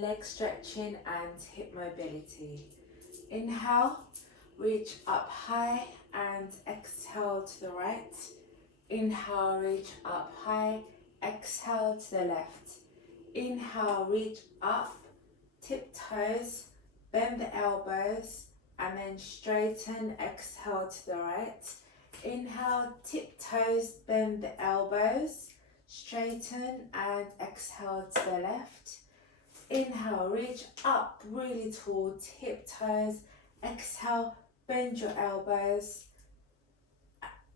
leg stretching and hip mobility. Inhale, reach up high and exhale to the right. Inhale, reach up high, exhale to the left. Inhale, reach up, tiptoes, bend the elbows, and then straighten, exhale to the right. Inhale, tiptoes, bend the elbows, straighten, and exhale to the left. Inhale, reach up really tall, tiptoes, exhale, bend your elbows,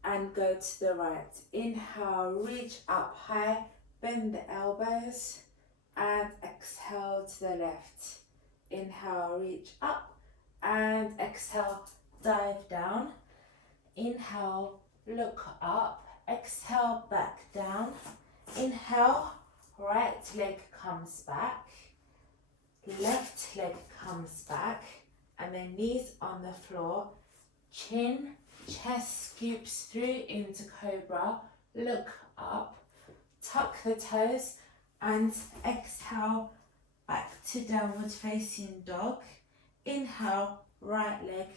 and go to the right. Inhale, reach up high, bend the elbows, and exhale to the left. Inhale, reach up, and exhale, dive down. Inhale, look up, exhale, back down. Inhale, right leg comes back, left leg comes back, and then knees on the floor, chin, chest scoops through into cobra, look up, tuck the toes, and exhale back to downward facing dog. Inhale, right leg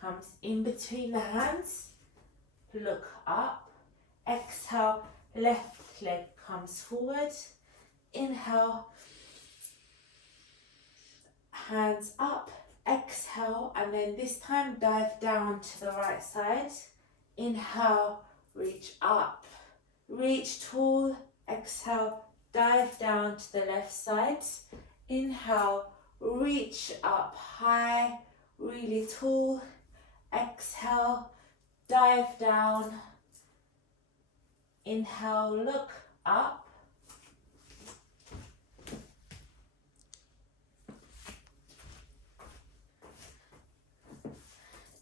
comes in between the hands, look up. Exhale, left leg comes forward. Inhale, hands up. Exhale, and then this time dive down to the right side. Inhale, reach up, reach tall. Exhale, dive down to the left side. Inhale, reach up high, really tall. Exhale, dive down. Inhale, look up.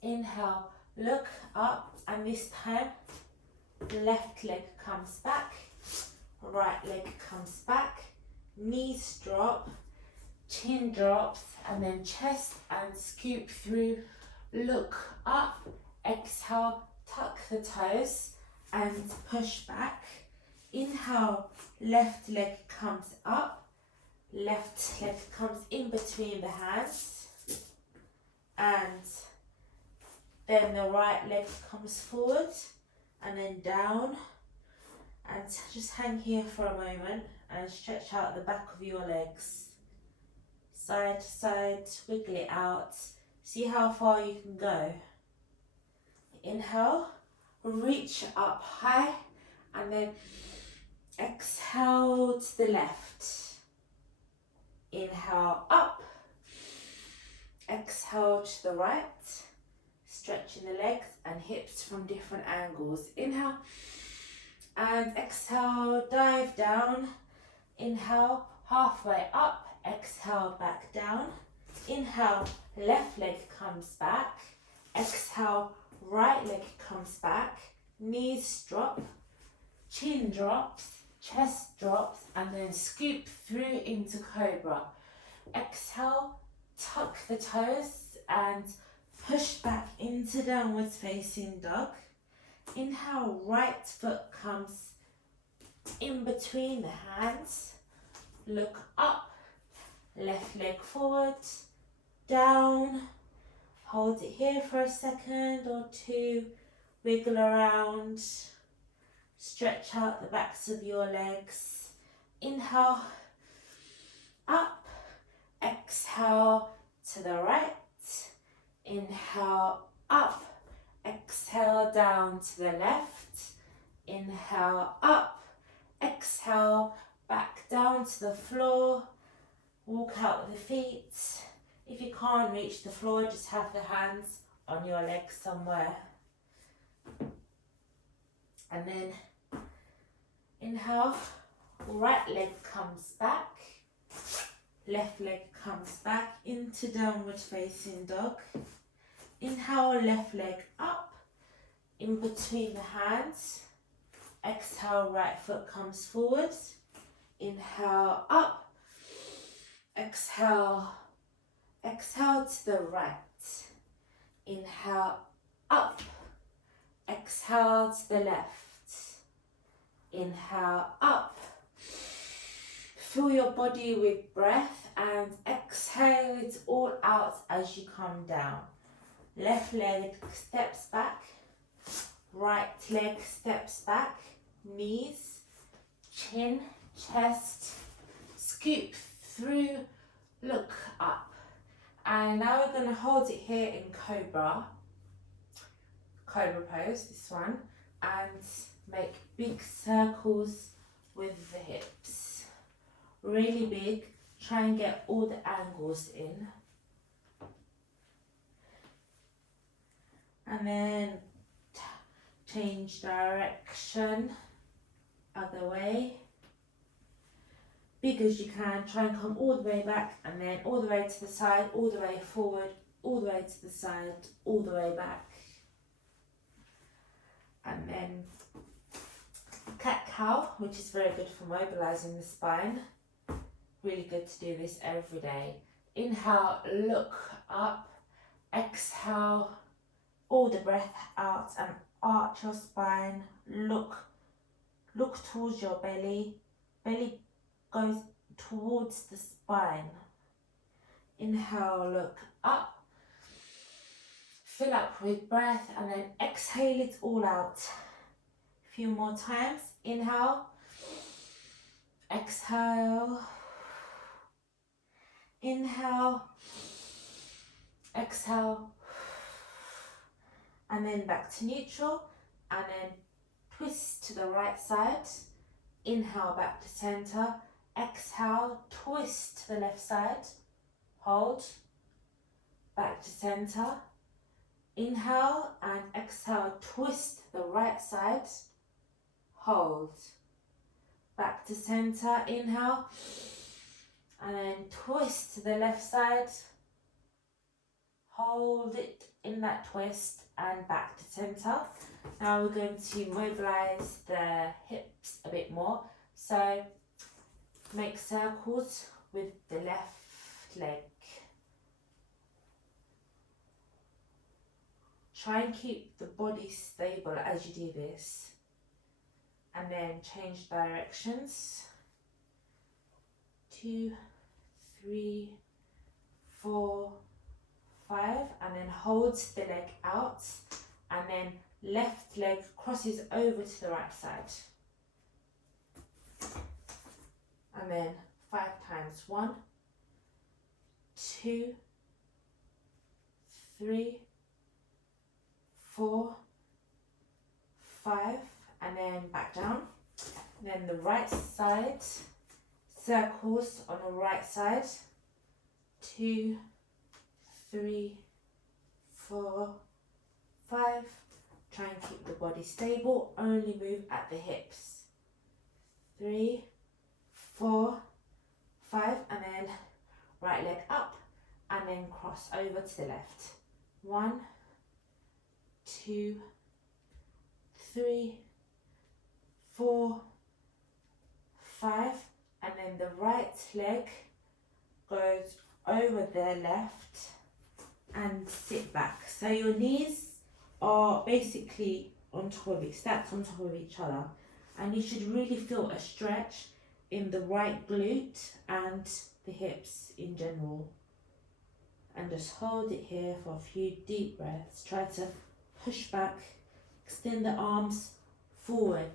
Inhale, look up, and this time left leg comes back, right leg comes back, knees drop, chin drops, and then chest and scoop through, look up. Exhale, tuck the toes and push back. Inhale, left leg comes up, left leg comes in between the hands, and then the right leg comes forward and then down, and just hang here for a moment and stretch out the back of your legs. Side to side, wiggle it out. See how far you can go. Inhale, reach up high, and then exhale to the left. Inhale up, exhale to the right. Stretching the legs and hips from different angles. Inhale and exhale, dive down. Inhale, halfway up, exhale, back down. Inhale, left leg comes back. Exhale, right leg comes back. Knees drop, chin drops, chest drops, and then scoop through into cobra. Exhale, tuck the toes and push back into downwards facing dog. Inhale, right foot comes in between the hands. Look up, left leg forward, down. Hold it here for a second or two. Wiggle around. Stretch out the backs of your legs. Inhale, up. Exhale to the right. Inhale, up. Exhale, down to the left. Inhale, up. Exhale, back down to the floor. Walk out with the feet. If you can't reach the floor, just have the hands on your legs somewhere. And then inhale, right leg comes back. Left leg comes back into downward facing dog. Inhale, left leg up, in between the hands. Exhale, right foot comes forward. Inhale, up. Exhale, exhale to the right. Inhale, up. Exhale to the left. Inhale, up. fill your body with breath and exhale it all out as you come down. Left leg steps back, right leg steps back, knees, chin, chest, scoop through, look up. And now we're going to hold it here in cobra pose, this one, and make big circles with the hips. Really big, try and get all the angles in. And then change direction, other way. Big as you can, try and come all the way back and then all the way to the side, all the way forward, all the way to the side, all the way back. And then cat-cow, which is very good for mobilising the spine. Really good to do this every day. Inhale, look up. Exhale, all the breath out and arch your spine. Look towards your belly. Belly goes towards the spine. Inhale, look up. Fill up with breath and then exhale it all out. A few more times. Inhale, exhale, inhale, exhale, and then back to neutral, and then twist to the right side. Inhale, back to center. Exhale, twist to the left side. Hold, back to center. Inhale and exhale, twist the right side, hold, back to center, inhale, and then twist to the left side, hold it in that twist and back to center. Now we're going to mobilise the hips a bit more, so make circles with the left leg. Try and keep the body stable as you do this, and then change directions. 2, 3, 4, 5, and then hold the leg out, and then left leg crosses over to the right side. And then 5 times. 1, 2, 3, 4, 5, and then back down. And then the right side, circles on the right side. 2, 3, 4, 5. Try and keep the body stable, only move at the hips. 3, 4, 5, and then right leg up, and then cross over to the left. 1, 2, 3, 4, 5, and then the right leg goes over the left and sit back. So your knees are basically on top of it, stacked on top of each other, and you should really feel a stretch in the right glute and the hips in general. And just hold it here for a few deep breaths. Try to push back, extend the arms forward.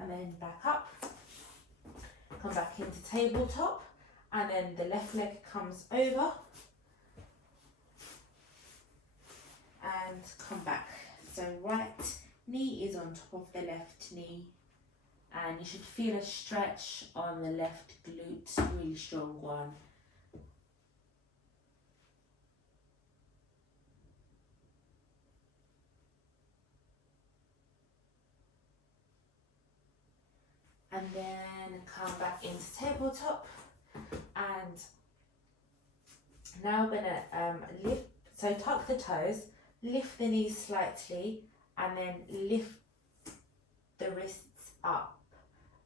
And then back up, come back into tabletop, and then the left leg comes over and come back. So right knee is on top of the left knee, and you should feel a stretch on the left glute, really strong one. And then come back into tabletop, and now I'm gonna lift, so tuck the toes, lift the knees slightly, and then lift the wrists up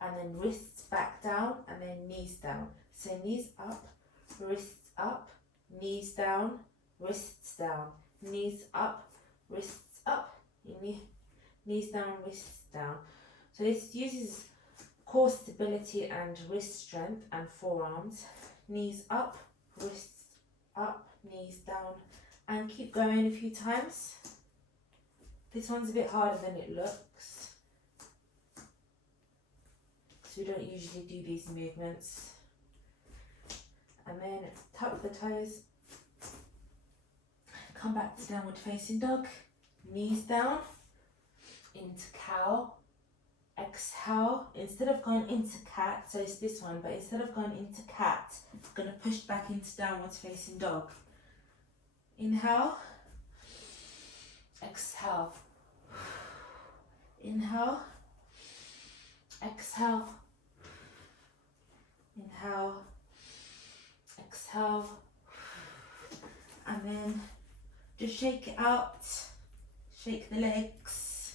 and then wrists back down, and then knees down. So knees up, wrists up, knees down, wrists down, knees up, wrists up, knees down, wrists down. So this uses core stability and wrist strength and forearms. Knees up, wrists up, knees down, and keep going a few times. This one's a bit harder than it looks, because we don't usually do these movements. And then tuck the toes, come back to downward facing dog, knees down, into cow, exhale. Instead of going into cat, so it's this one, but instead of going into cat, I'm going to push back into downward facing dog. Inhale, exhale, inhale, exhale, inhale, exhale, and then just shake it out, shake the legs,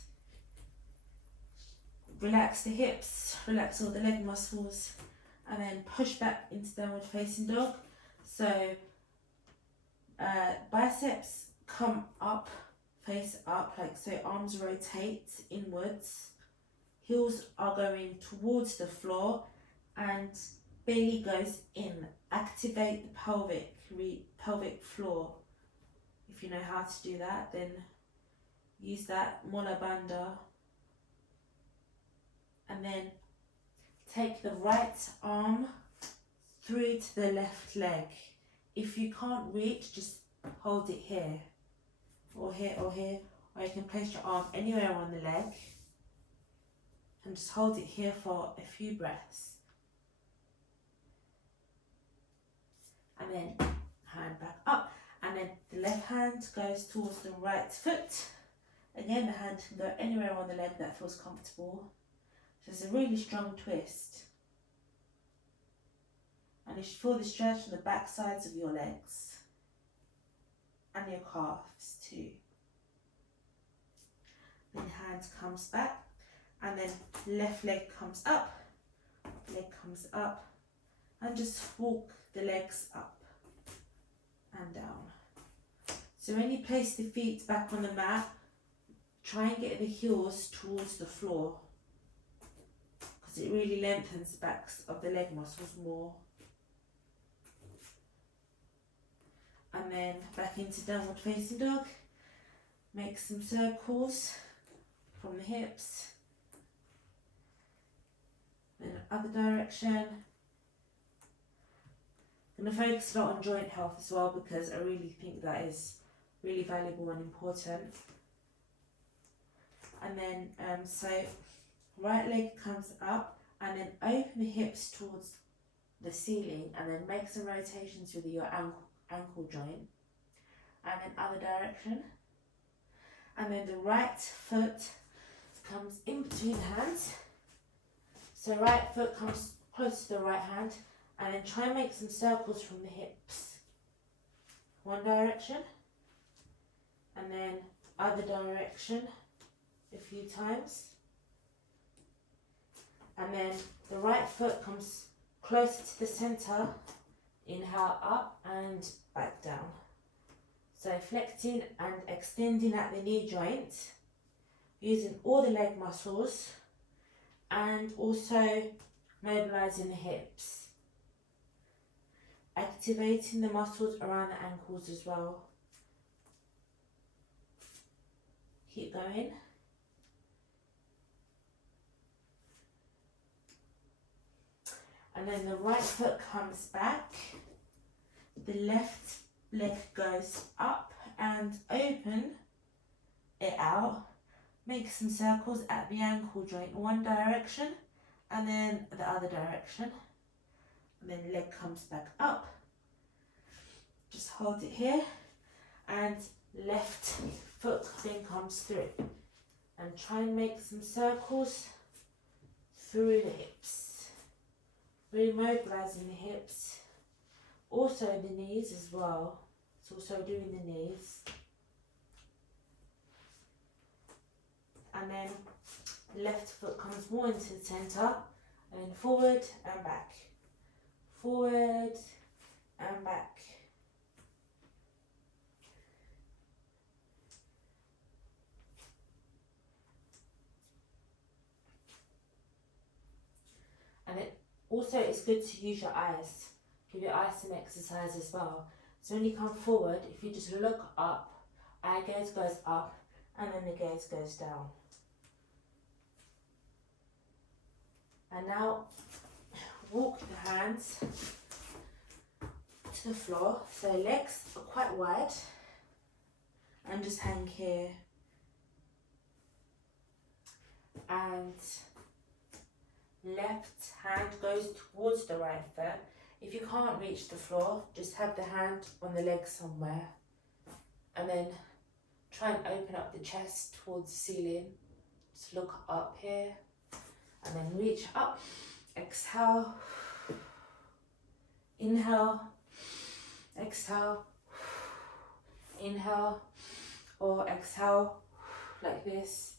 relax the hips, relax all the leg muscles, and then push back into downward facing dog. So biceps come up, face up, like so, arms rotate inwards, heels are going towards the floor, and belly goes in. Activate the pelvic floor. If you know how to do that, then use that Mula Bandha. And then take the right arm through to the left leg. If you can't reach, just hold it here, or here, or here, or you can place your arm anywhere on the leg and just hold it here for a few breaths. And then hand back up, and then the left hand goes towards the right foot. Again, the hand can go anywhere on the leg that feels comfortable. So it's a really strong twist. And you should feel the stretch on the back sides of your legs and your calves too. Then hand comes back, and then left leg comes up, and just walk the legs up and down. So when you place the feet back on the mat, try and get the heels towards the floor, because it really lengthens the backs of the leg muscles more. And then back into downward facing dog. Make some circles from the hips. Then other direction. I'm going to focus a lot on joint health as well, because I really think that is really valuable and important. And then so right leg comes up, and then open the hips towards the ceiling, and then make some rotations with your ankle joint, and then other direction. And then the right foot comes in between hands, so right foot comes close to the right hand, and then try and make some circles from the hips. One direction, and then other direction a few times, and then the right foot comes closer to the center. Inhale up and back down. So flexing and extending at the knee joint, using all the leg muscles, and also mobilizing the hips. Activating the muscles around the ankles as well. Keep going. And then the right foot comes back, the left leg goes up and open it out. Make some circles at the ankle joint, one direction and then the other direction. And then leg comes back up. Just hold it here, and left foot then comes through. And try and make some circles through the hips. Really mobilizing the hips. Also the knees as well. It's also doing the knees. And then left foot comes more into the centre, and forward and back, forward and back. And it also, it's good to use your eyes. Give your eyes some exercise as well. So when you come forward, if you just look up, eye gaze goes up and then the gaze goes down. And now walk the hands to the floor. So legs are quite wide and just hang here. And left hand goes towards the right foot. If you can't reach the floor, just have the hand on the leg somewhere. And then try and open up the chest towards the ceiling. Just look up here. And then reach up. Exhale. Inhale. Exhale. Inhale. Or exhale like this.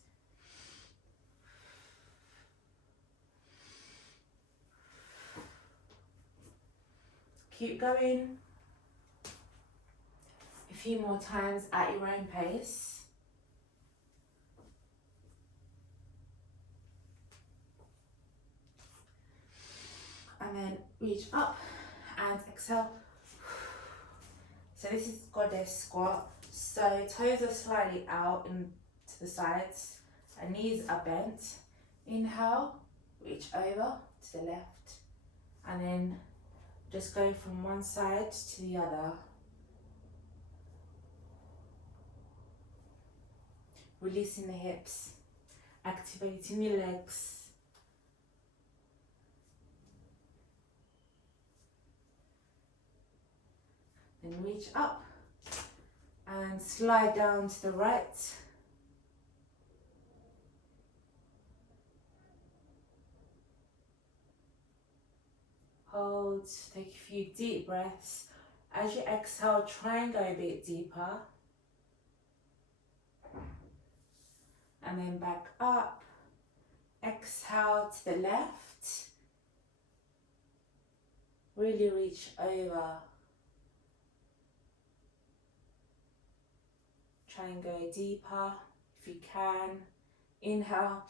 Keep going. A few more times at your own pace. And then reach up and exhale. So this is goddess squat. So toes are slightly out into the sides and knees are bent. Inhale, reach over to the left. And then just go from one side to the other. Releasing the hips, activating your legs. Then reach up and slide down to the right. Hold, take a few deep breaths. As you exhale, try and go a bit deeper. And then back up. Exhale to the left. Really reach over. Try and go deeper if you can. Inhale,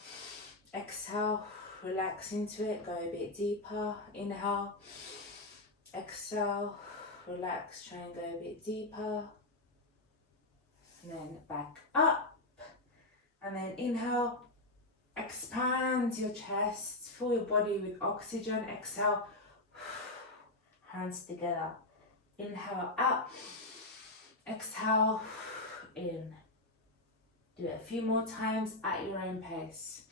exhale, relax into it, go a bit deeper. Inhale, exhale, relax, try and go a bit deeper. And then back up. And then inhale, expand your chest, fill your body with oxygen. Exhale, hands together. Inhale, out. Exhale, in. Do it a few more times at your own pace.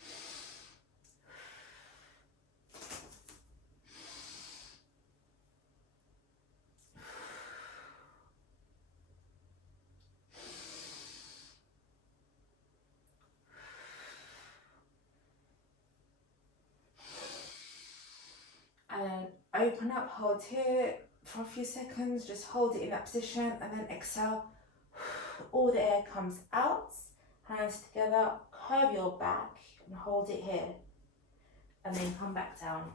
And then open up, hold here for a few seconds, just hold it in that position and then exhale. All the air comes out, hands together, curve your back and hold it here. And then come back down.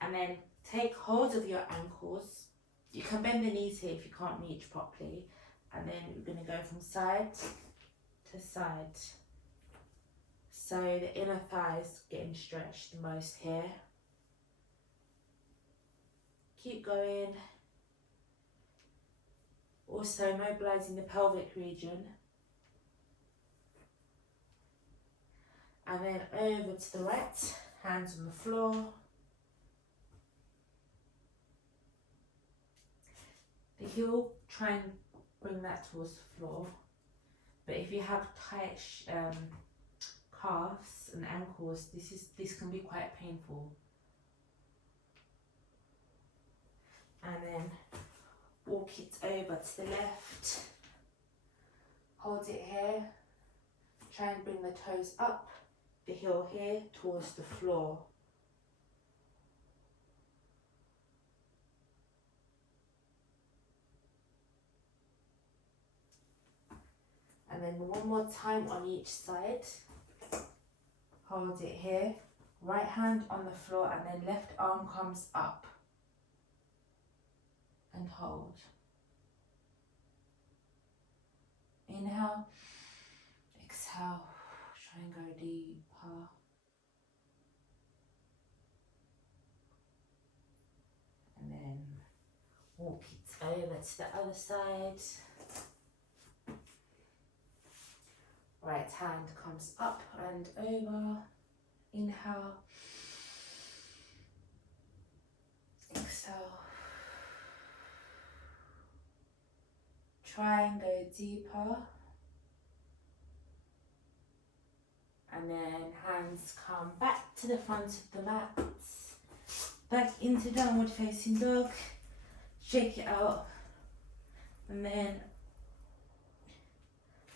And then take hold of your ankles. You can bend the knees here if you can't reach properly. And then we're going to go from side to side. So the inner thighs getting stretched the most here. Keep going. Also mobilising the pelvic region. And then over to the right, hands on the floor. The heel, try and bring that towards the floor. But if you have tight calves and ankles, this can be quite painful. And then walk it over to the left. Hold it here. Try and bring the toes up. The heel here towards the floor. And then one more time on each side. Hold it here. Right hand on the floor, and then left arm comes up. And hold. Inhale, exhale, try and go deeper. And then walk it over to the other side. Right hand comes up and over. Inhale, exhale. Try and go deeper. And then hands come back to the front of the mat. Back into downward facing dog. Shake it out. And then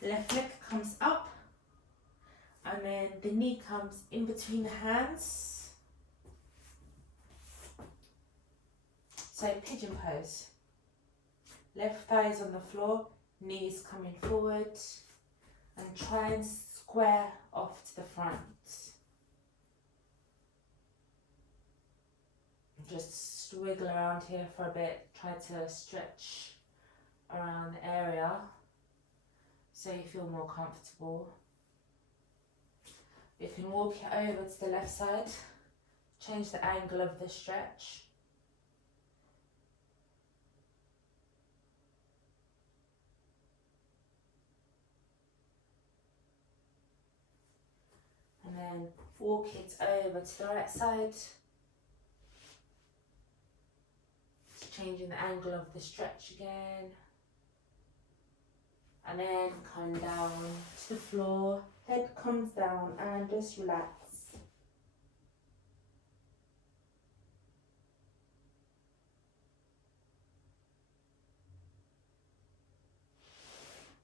left leg comes up. And then the knee comes in between the hands. So pigeon pose. Left thigh is on the floor, knees coming forward, and try and square off to the front. Just wiggle around here for a bit, try to stretch around the area so you feel more comfortable. You can walk it over to the left side, change the angle of the stretch. And then walk it over to the right side. Changing the angle of the stretch again. And then come down to the floor. Head comes down and just relax.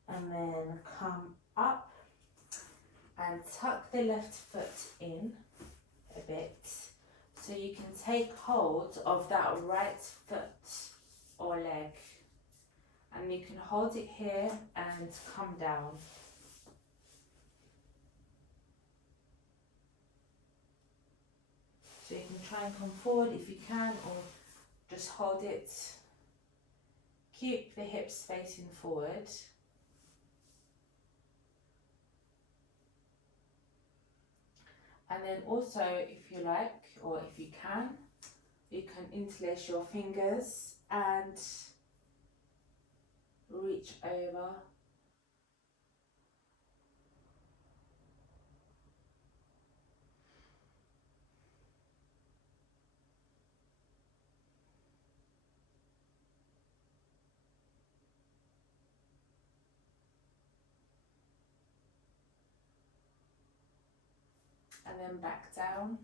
And then come up and tuck the left foot in a bit so you can take hold of that right foot or leg, and you can hold it here and come down. So you can try and come forward if you can, or just hold it. Keep the hips facing forward. And then also, if you like, or if you can interlace your fingers and reach over. And then back down.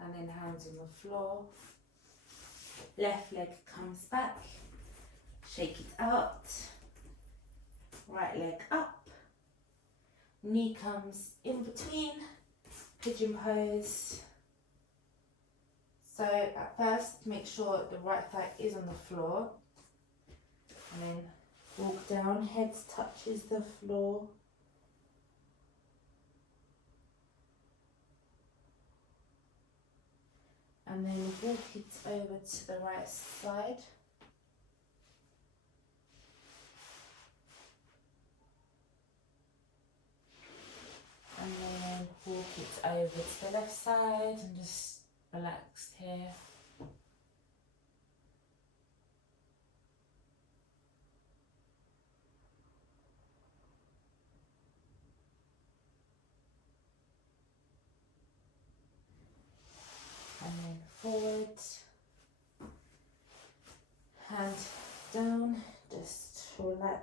And then hands on the floor. Left leg comes back. Shake it out. Right leg up. Knee comes in between. Pigeon pose. So at first, make sure the right thigh is on the floor. And then walk down, head touches the floor. And then walk it over to the right side. And then walk it over to the left side and just relax here. And then forward, hand down, just relax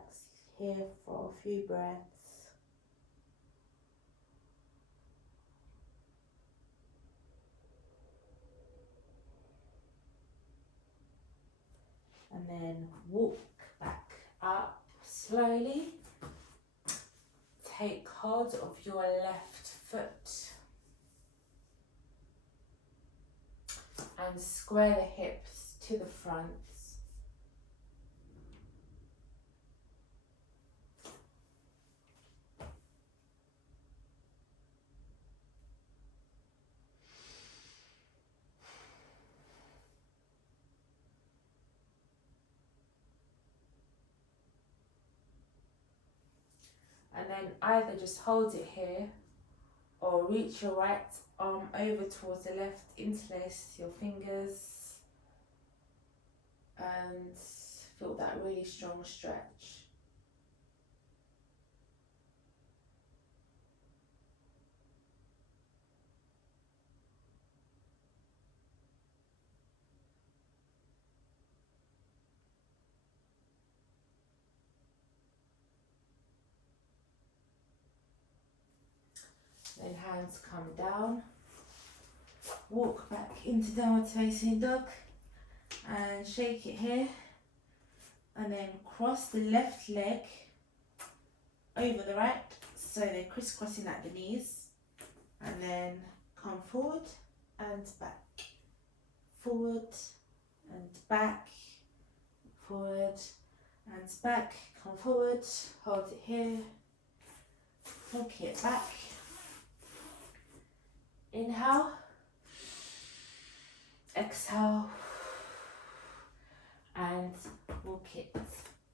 here for a few breaths. And then walk back up slowly. Take hold of your left foot. And square the hips to the front. And then either just hold it here or reach your right arm over towards the left, interlace your fingers and feel that really strong stretch. Then hands come down, walk back into downward facing dog and shake it here, and then cross the left leg over the right so they're crisscrossing at the knees, and then come forward and back, forward and back, forward and back, come forward, hold it here, walk it back. Inhale, exhale, and walk it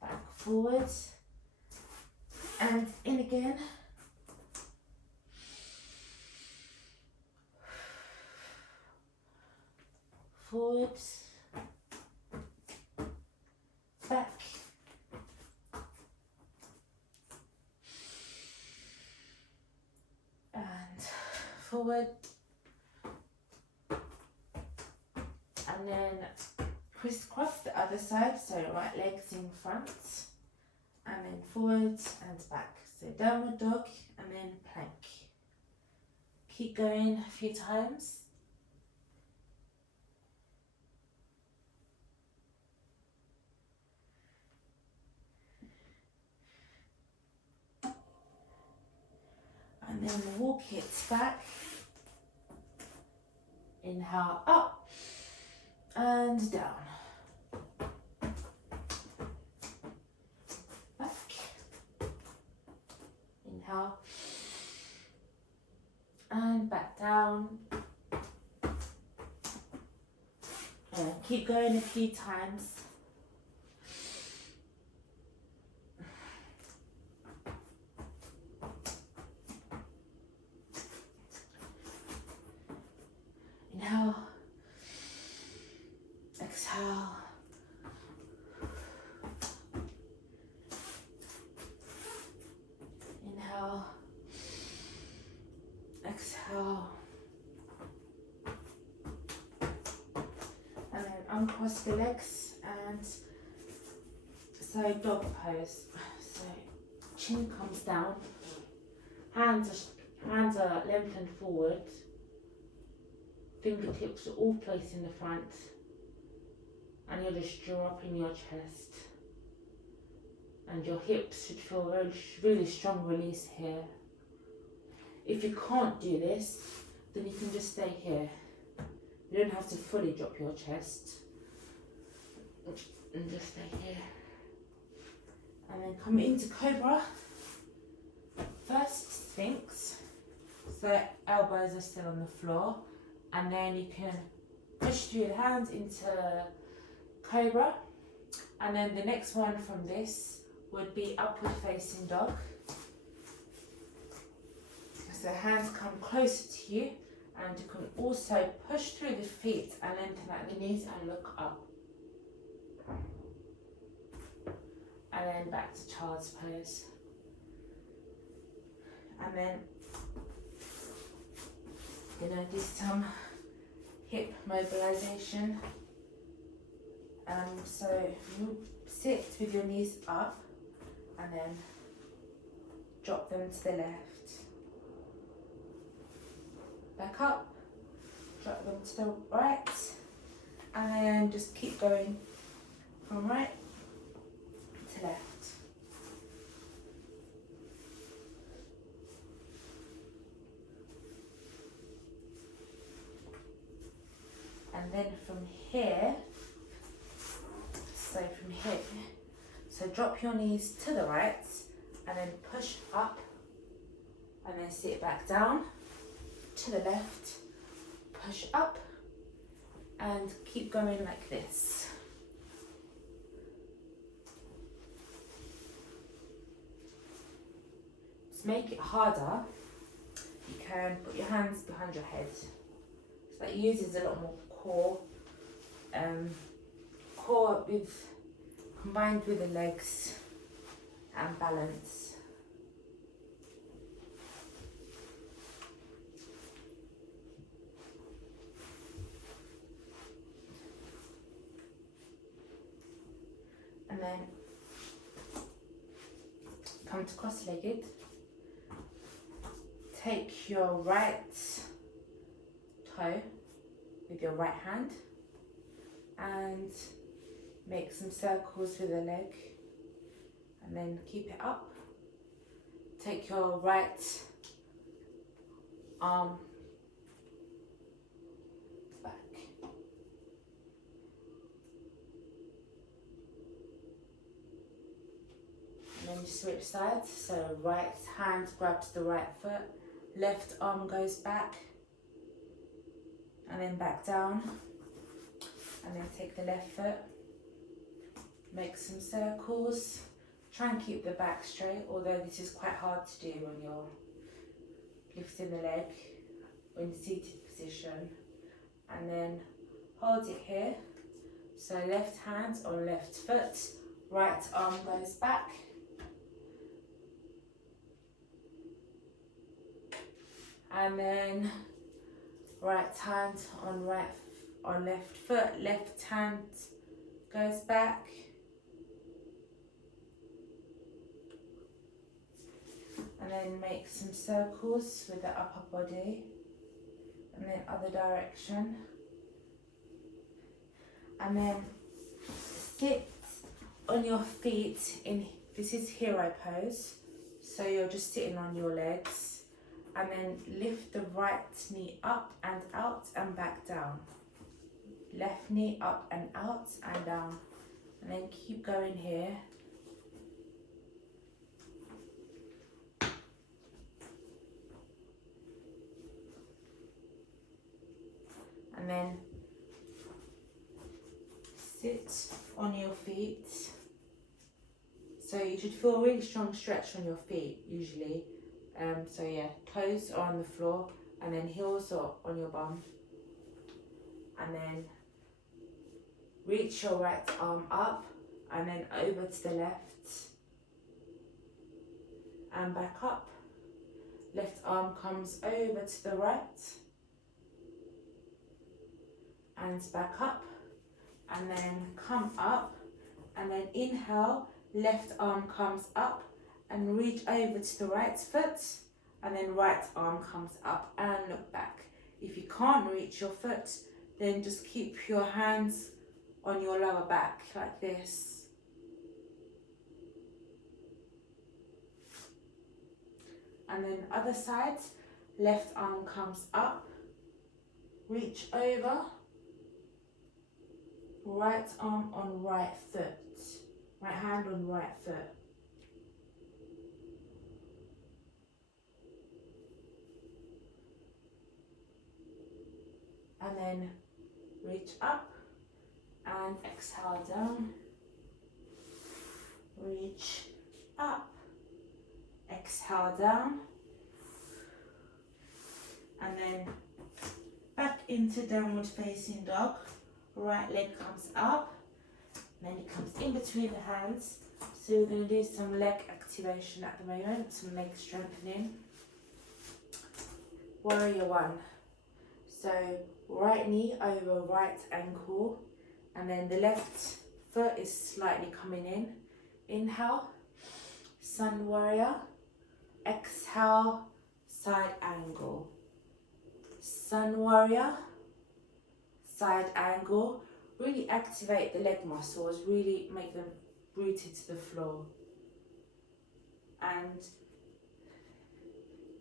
back, forward, and in again. Forward, back, and forward, and then crisscross the other side, so right leg's in front, and then forward and back. So downward dog and then plank. Keep going a few times. And then walk it back. Inhale up and down. Back. Inhale. And back down. And keep going a few times. Inhale, exhale, inhale, exhale, and then uncross the legs and so dog pose. So chin comes down, hands are lengthened forward. Fingertips are all placed in the front, and you'll just draw up in your chest, and your hips should feel a really strong release here. If you can't do this, then you can just stay here. You don't have to fully drop your chest, and just stay here. And then come into Cobra. First Sphinx, so elbows are still on the floor. And then you can push through the hands into Cobra. And then the next one from this would be upward facing dog. So hands come closer to you, and you can also push through the feet and lengthen at the knees and look up. And then back to child's pose. And then gonna do some hip mobilization. So you sit with your knees up and then drop them to the left. Back up, drop them to the right, and then just keep going from right to left. And then from here, so drop your knees to the right and then push up and then sit back down to the left, push up and keep going like this. to make it harder, you can put your hands behind your head. So that uses a lot more core, combined with the legs and balance. And then come to cross-legged. Take your right toe with your right hand and make some circles with the leg, and then keep it up. Take your right arm back. And then you switch sides, so right hand grabs the right foot, left arm goes back, and then back down, and then take the left foot, make some circles, try and keep the back straight, although this is quite hard to do when you're lifting the leg or in the seated position. And then hold it here, so left hand on left foot, right arm goes back, and then right hand on left foot, left hand goes back, and then make some circles with the upper body, and then other direction, and then sit on your feet in, this is hero pose, so you're just sitting on your legs, and then lift the right knee up and out and back down. Left knee up and out and down. And then keep going here. And then sit on your feet. So you should feel a really strong stretch on your feet usually. So yeah, toes are on the floor, and then heels are on your bum, and then reach your right arm up and then over to the left and back up. Left arm comes over to the right and back up, and then come up, and then inhale, left arm comes up and reach over to the right foot, and then right arm comes up and look back. If you can't reach your foot, then just keep your hands on your lower back like this. And then other side, left arm comes up, reach over, right arm on right foot, right hand on right foot. And then reach up and exhale down, reach up, exhale down, and then back into downward facing dog. Right leg comes up, and then it comes in between the hands. So we're going to do some leg activation at the moment, some leg strengthening. Warrior one. So right knee over right ankle, and then the left foot is slightly coming in. Inhale, sun warrior. Exhale, side angle. Sun warrior, side angle. Really activate the leg muscles, really make them rooted to the floor. And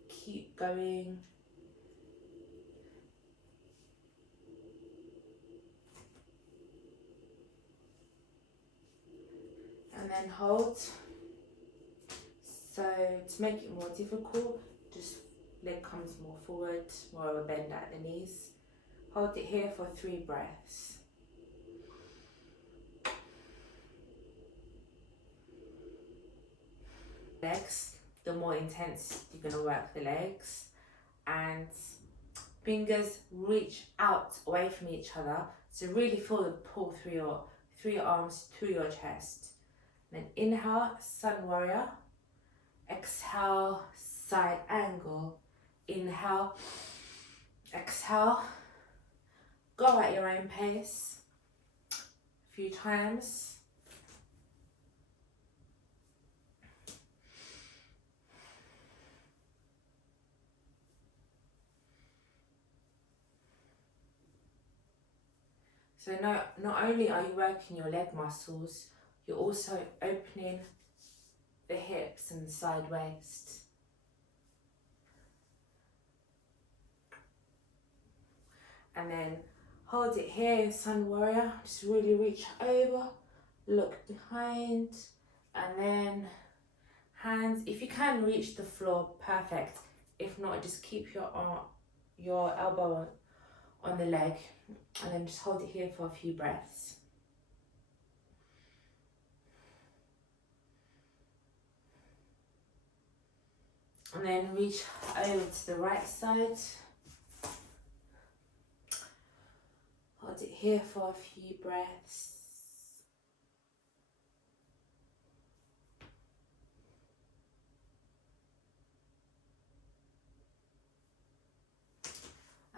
keep going. And then hold. So to make it more difficult, just leg comes more forward, more of a bend at the knees. Hold it here for 3 breaths. Legs, the more intense you're going to work the legs. And fingers reach out away from each other, so really feel the pull through your arms, through your chest. Then inhale, sun warrior. Exhale, side angle. Inhale, exhale. Go at your own pace. A few times. So not only are you working your leg muscles, you're also opening the hips and the side waist. And then hold it here in sun warrior. Just really reach over, look behind, and then hands, if you can reach the floor, perfect. If not, just keep your elbow on the leg, and then just hold it here for a few breaths. And then reach over to the right side. Hold it here for a few breaths.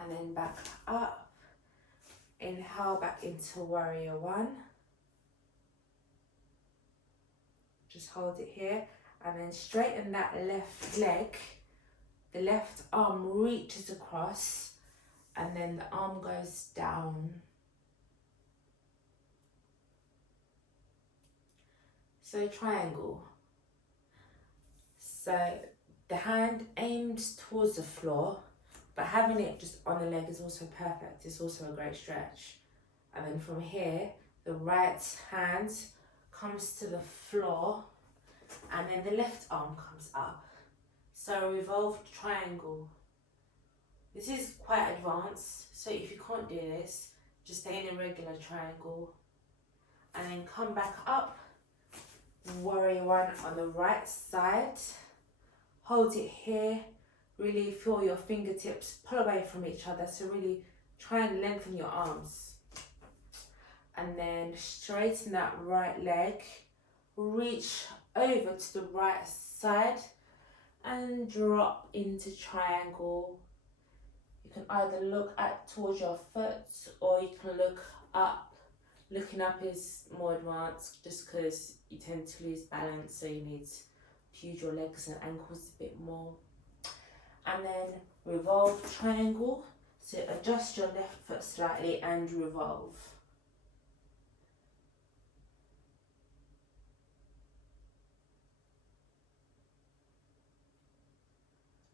And then back up. Inhale back into warrior one. Just hold it here, and then straighten that left leg. The left arm reaches across, and then the arm goes down. So triangle. So the hand aims towards the floor, but having it just on the leg is also perfect. It's also a great stretch. And then from here, the right hand comes to the floor, and then the left arm comes up. So a revolved triangle. This is quite advanced, so if you can't do this, just stay in a regular triangle. And then come back up, warrior one on the right side. Hold it here. Really feel your fingertips pull away from each other, so really try and lengthen your arms. And then straighten that right leg, reach over to the right side and drop into triangle. You can either look towards your foot, or you can look up. Looking up is more advanced just because you tend to lose balance, so you need to use your legs and ankles a bit more. And then revolve triangle, so adjust your left foot slightly and revolve.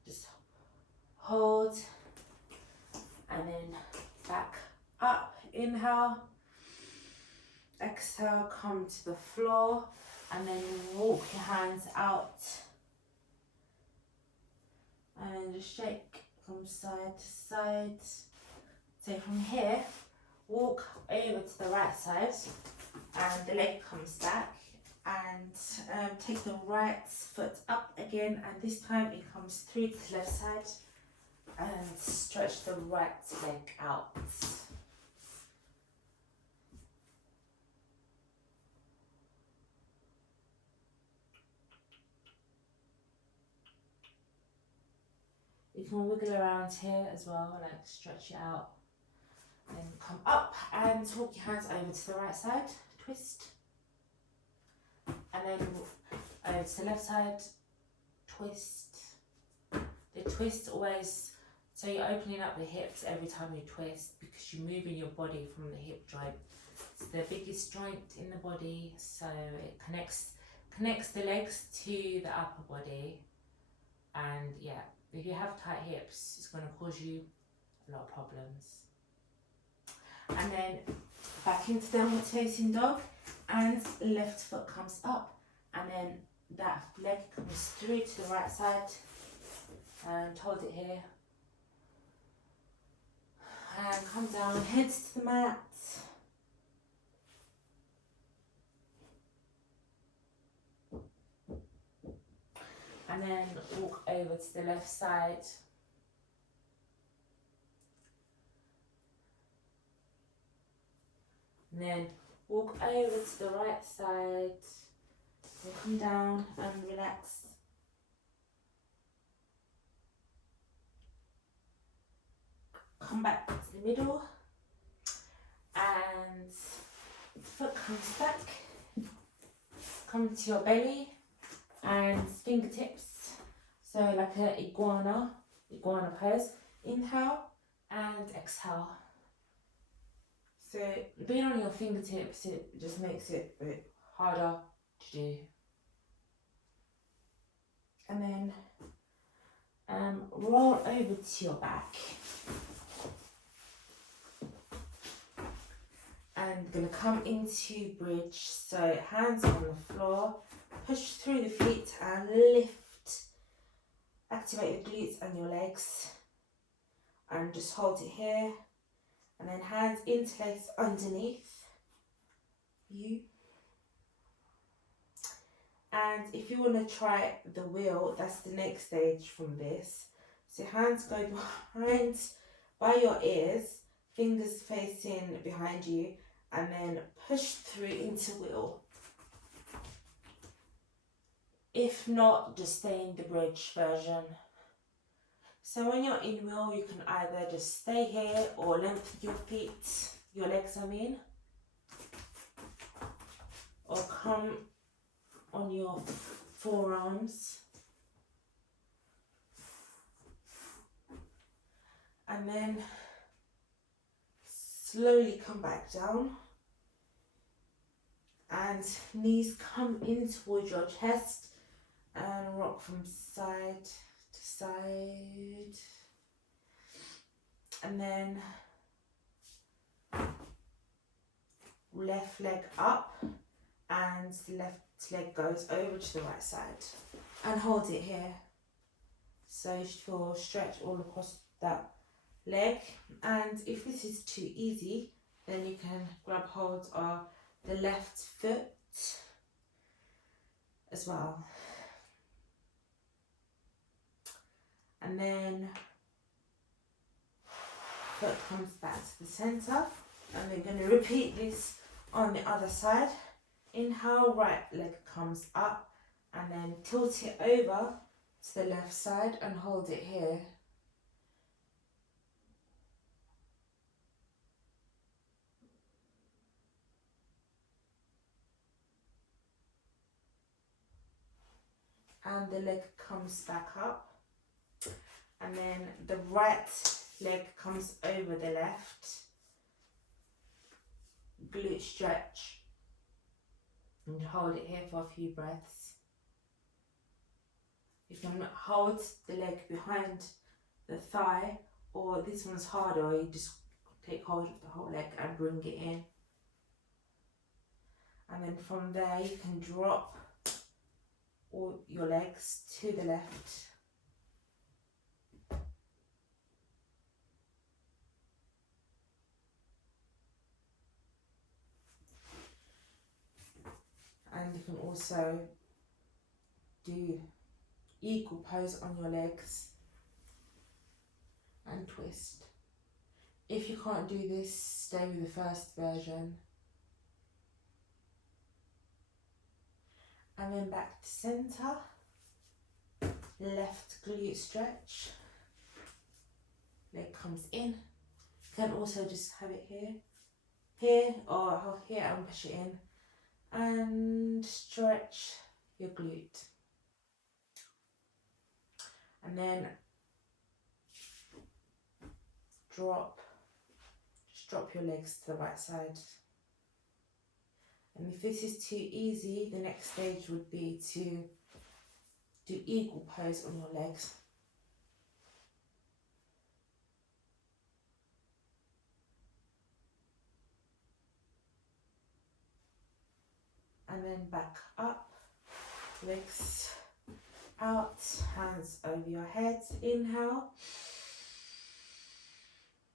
Just hold, and then back up, inhale, exhale, come to the floor, and then walk your hands out. And just shake from side to side. So from here, walk over to the right side, and the leg comes back, and take the right foot up again, and this time it comes through to the left side, and stretch the right leg out. You can wiggle around here as well, like stretch it out. Then come up and walk your hands over to the right side, twist. And then over to the left side, twist. The twist always, so you're opening up the hips every time you twist, because you're moving your body from the hip joint. It's the biggest joint in the body, so it connects the legs to the upper body. And yeah, if you have tight hips, it's going to cause you a lot of problems. And then back into downward facing dog, and left foot comes up, and then that leg comes through to the right side, and hold it here. And come down, heads to the mat. and then walk over to the left side. And then walk over to the right side. And come down and relax. Come back to the middle. And foot comes back. Come to your belly and fingertips. So like an iguana pose. Inhale and exhale. So being on your fingertips, it just makes it a bit harder to do. And then roll over to your back. And gonna come into bridge. So hands on the floor, push through the feet and lift. Activate your glutes and your legs. And just hold it here. And then hands interlace underneath you. And if you want to try the wheel, that's the next stage from this. So hands go behind by your ears, fingers facing behind you, and then push through into wheel. If not, just stay in the bridge version. So when you're in wheel, you can either just stay here or lengthen your feet, your legs I mean, or come on your forearms and then slowly come back down and knees come in towards your chest and rock from side to side, and then left leg up and the left leg goes over to the right side and hold it here. So you should feel stretch all across that leg, and if this is too easy then you can grab hold of the left foot as well, and then foot comes back to the center, and we're going to repeat this on the other side. Inhale, right leg comes up and then tilt it over to the left side and hold it here. And the leg comes back up, and then the right leg comes over the left. Glute stretch and hold it here for a few breaths. You can hold the leg behind the thigh, or this one's harder, or you just take hold of the whole leg and bring it in. And then from there you can drop all your legs to the left. And you can also do eagle pose on your legs and twist. If you can't do this, stay with the first version. And then back to center. Left glute stretch. Leg comes in. You can also just have it here or here and push it in. And stretch your glute. And then just drop your legs to the right side. And if this is too easy, the next stage would be to do eagle pose on your legs. And then back up, legs out, hands over your head. Inhale.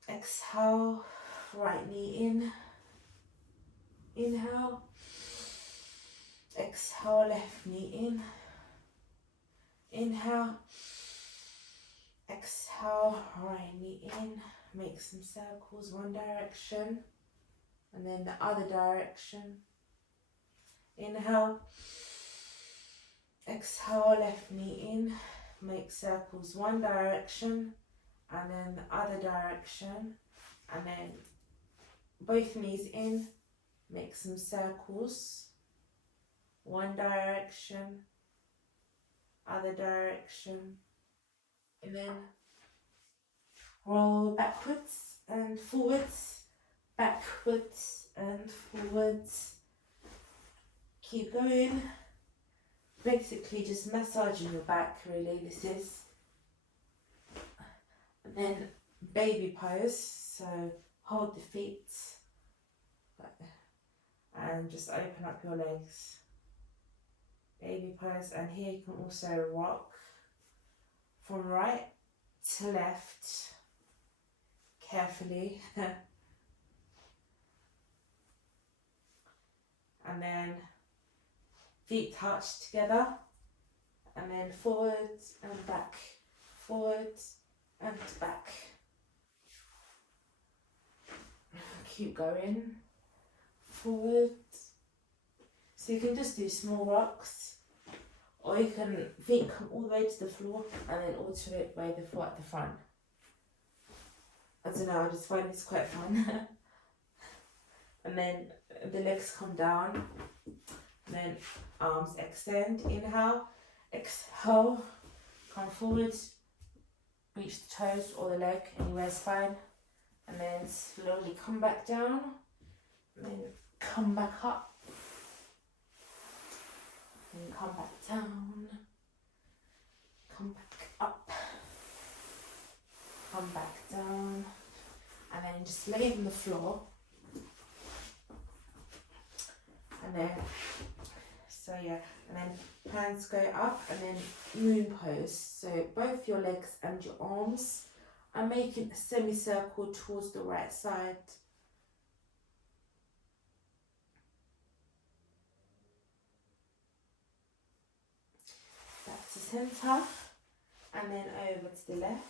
Exhale, right knee in. Inhale. Exhale, left knee in. Inhale. Exhale, right knee in. Make some circles, one direction and then the other direction. Inhale. Exhale, left knee in. Make circles, one direction and then the other direction. And then both knees in. Make some circles, one direction, other direction. And then roll backwards and forwards, backwards and forwards. Keep going. Basically just massaging your back, really, this is. And then baby pose, so hold the feet and just open up your legs. Baby pose, and here you can also rock from right to left carefully. And then feet touch together and then forwards and back, forwards and back. Keep going, forwards. So you can just do small rocks, or you can feet come all the way to the floor and then alternate way the foot at the front. I don't know, I just find this quite fun. And then the legs come down, and then arms extend. Inhale, exhale, come forward, reach the toes or the leg, anywhere's fine. And then slowly come back down, and then come back up, and come back down, come back up, come back down, and then just lay on the floor. And then, so yeah, and then hands go up and then moon pose. So both your legs and your arms are making a semicircle towards the right side. Back to center and then over to the left.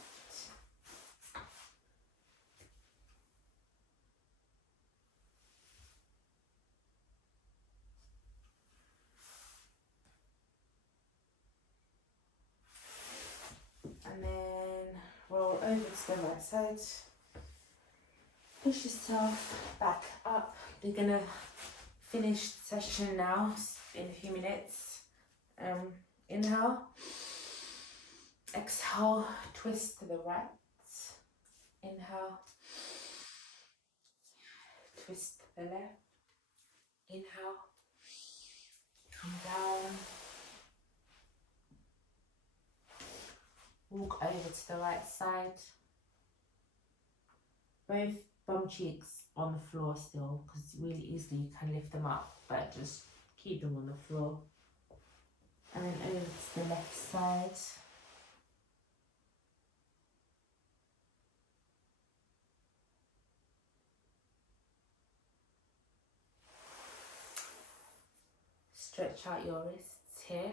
And then roll over to the right side. Push yourself back up. We're gonna finish the session now in a few minutes. Inhale. Exhale, twist to the right. Inhale. Twist to the left. Inhale. Come down. Walk over to the right side. Both bum cheeks on the floor still, because really easily you can lift them up, but just keep them on the floor. And then over to the left side. Stretch out your wrists here.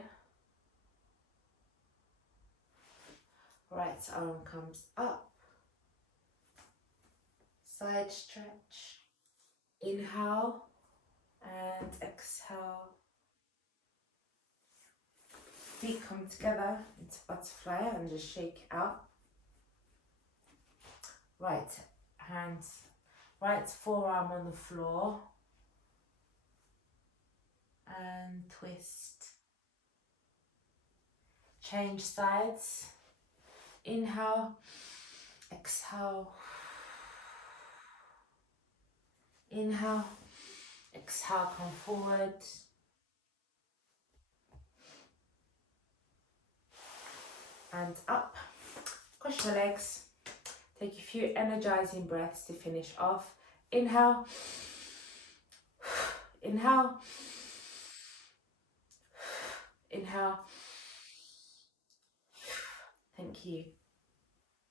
Right arm comes up. Side stretch. Inhale and exhale. Feet come together into butterfly and just shake it out. Right hand, right forearm on the floor. And twist. Change sides. Inhale, exhale. Inhale, exhale, come forward. And up. Cross your legs. Take a few energizing breaths to finish off. Inhale. Inhale. Inhale. Thank you.